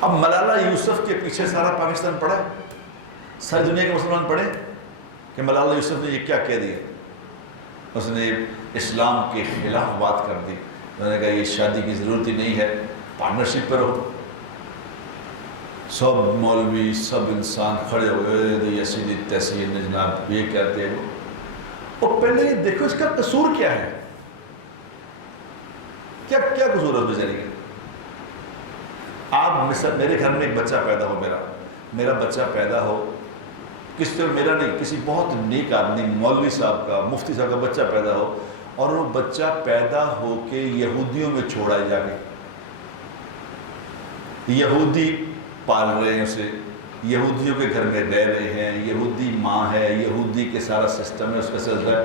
اب ملالہ یوسف کے پیچھے سارا پاکستان پڑا ہے، ساری دنیا کے مسلمان پڑھے کہ ملالہ یوسف نے یہ کیا کہہ دیا، اس نے اسلام کے خلاف بات کر دی، میں نے کہا یہ شادی کی ضرورت ہی نہیں ہے، پارٹنرشپ پر ہو۔ سب مولوی سب انسان کھڑے ہوئے، یہ سیدھی تحصیل نے جناب یہ کہتے ہیں وہ پہلے یہ دیکھو اس کا قصور کیا ہے، کیا قصور ہے اس بیچارے کا۔ آپ میرے گھر میں ایک بچہ پیدا ہو، میرا بچہ پیدا ہو، کس طرح میرا نہیں، کسی بہت نیک آدمی مولوی صاحب کا مفتی صاحب کا بچہ پیدا ہو، اور وہ بچہ پیدا ہو کے یہودیوں میں چھوڑا جا کے، یہودی پال رہے ہیں اسے، یہودیوں کے گھر میں رہ رہے ہیں، یہودی ماں ہے، یہودی کے سارا سسٹم ہے، اس کا سلسلہ ہے،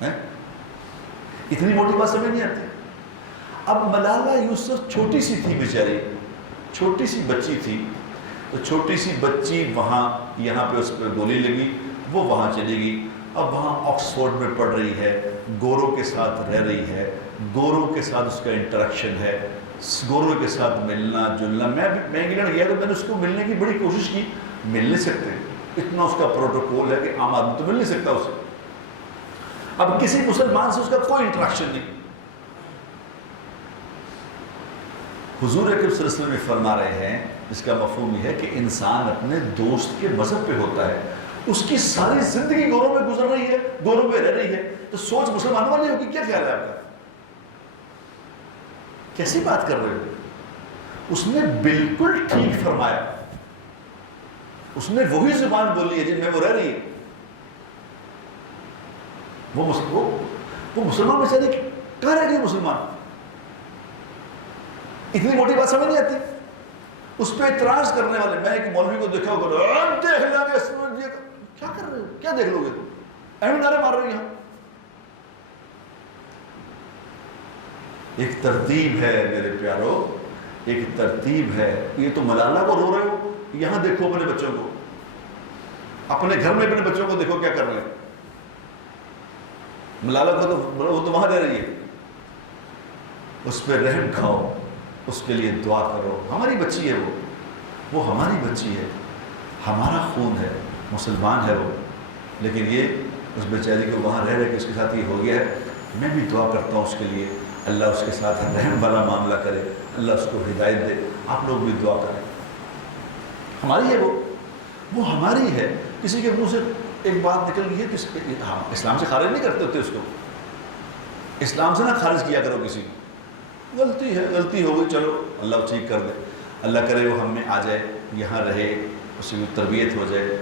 کا؟ اتنی موٹی بات سمجھ نہیں آتی۔ اب ملالہ یوسف چھوٹی سی تھی بیچاری، چھوٹی سی بچی تھی، تو چھوٹی سی بچی وہاں یہاں پہ اس پہ گولی لگی، وہ وہاں چلی گئی، اب وہاں آکسفورڈ میں پڑھ رہی ہے، گوروں کے ساتھ رہ رہی ہے، گوروں کے ساتھ اس کا انٹریکشن ہے، گوروں کے ساتھ ملنا جلنا۔ میں انگلینڈ گیا تو میں نے اس کو ملنے کی بڑی کوشش کی، مل نہیں سکتے، اتنا اس کا پروٹوکول ہے کہ عام آدمی تو مل نہیں سکتا اسے۔ اب کسی مسلمان سے اس کا کوئی انٹریکشن نہیں۔ حضور اکرم صلی اللہ علیہ وسلم فرما رہے ہیں، اس کا مفہوم یہ ہے کہ انسان اپنے دوست کے مذہب پہ ہوتا ہے، اس کی ساری زندگی گوروں میں گزر رہی ہے، گوروں میں رہ رہی ہے، تو سوچ مسلمانوں والی ہوگی۔ کیا خیال ہے آپ کا؟ کیسی بات کر رہے ہو؟ اس نے بالکل ٹھیک فرمایا، اس نے وہی زبان بولی ہے جن میں وہ رہ رہی ہے۔ وہ مسلمان بیچارے کہاں رہ گئے مسلمان؟ اتنی موٹی بات سمجھ نہیں آتی۔ اس پہ اعتراض کرنے والے، میں ایک مولوی کو دیکھا ہوگا، دیکھ لیں گے، کیا کر رہے ہو، کیا دیکھ لو گے، اہم نعرے مار رہے ہیں۔ یہاں ایک ترتیب ہے میرے پیارو، ایک ترتیب ہے۔ یہ تو ملالہ کو رو رہے ہو، یہاں دیکھو اپنے بچوں کو، اپنے گھر میں اپنے بچوں کو دیکھو کیا کر رہے ہیں۔ ملالہ کو تو وہ تو وہاں رہ رہی ہے، اس پہ رحم کھاؤ، اس کے لیے دعا کرو۔ ہماری بچی ہے وہ ہماری بچی ہے، ہمارا خون ہے، مسلمان ہے وہ، لیکن یہ اس بیچاری کو وہاں رہ کے اس کے ساتھ یہ ہو گیا ہے۔ میں بھی دعا کرتا ہوں اس کے لیے، اللہ اس کے ساتھ رحم والا معاملہ کرے، اللہ اس کو ہدایت دے۔ آپ لوگ بھی دعا کریں۔ ہماری ہے وہ ہماری ہے۔ کسی کے منہ سے ایک بات نکل گئی ہے کہ اسلام سے خارج نہیں کرتے ہوتے اس کو، اسلام سے نہ خارج کیا کرو کسی کو۔ غلطی ہے، غلطی ہو گئی، چلو اللہ ٹھیک کر دے، اللہ کرے وہ ہم میں آ جائے، یہاں رہے، اس کی تربیت ہو جائے۔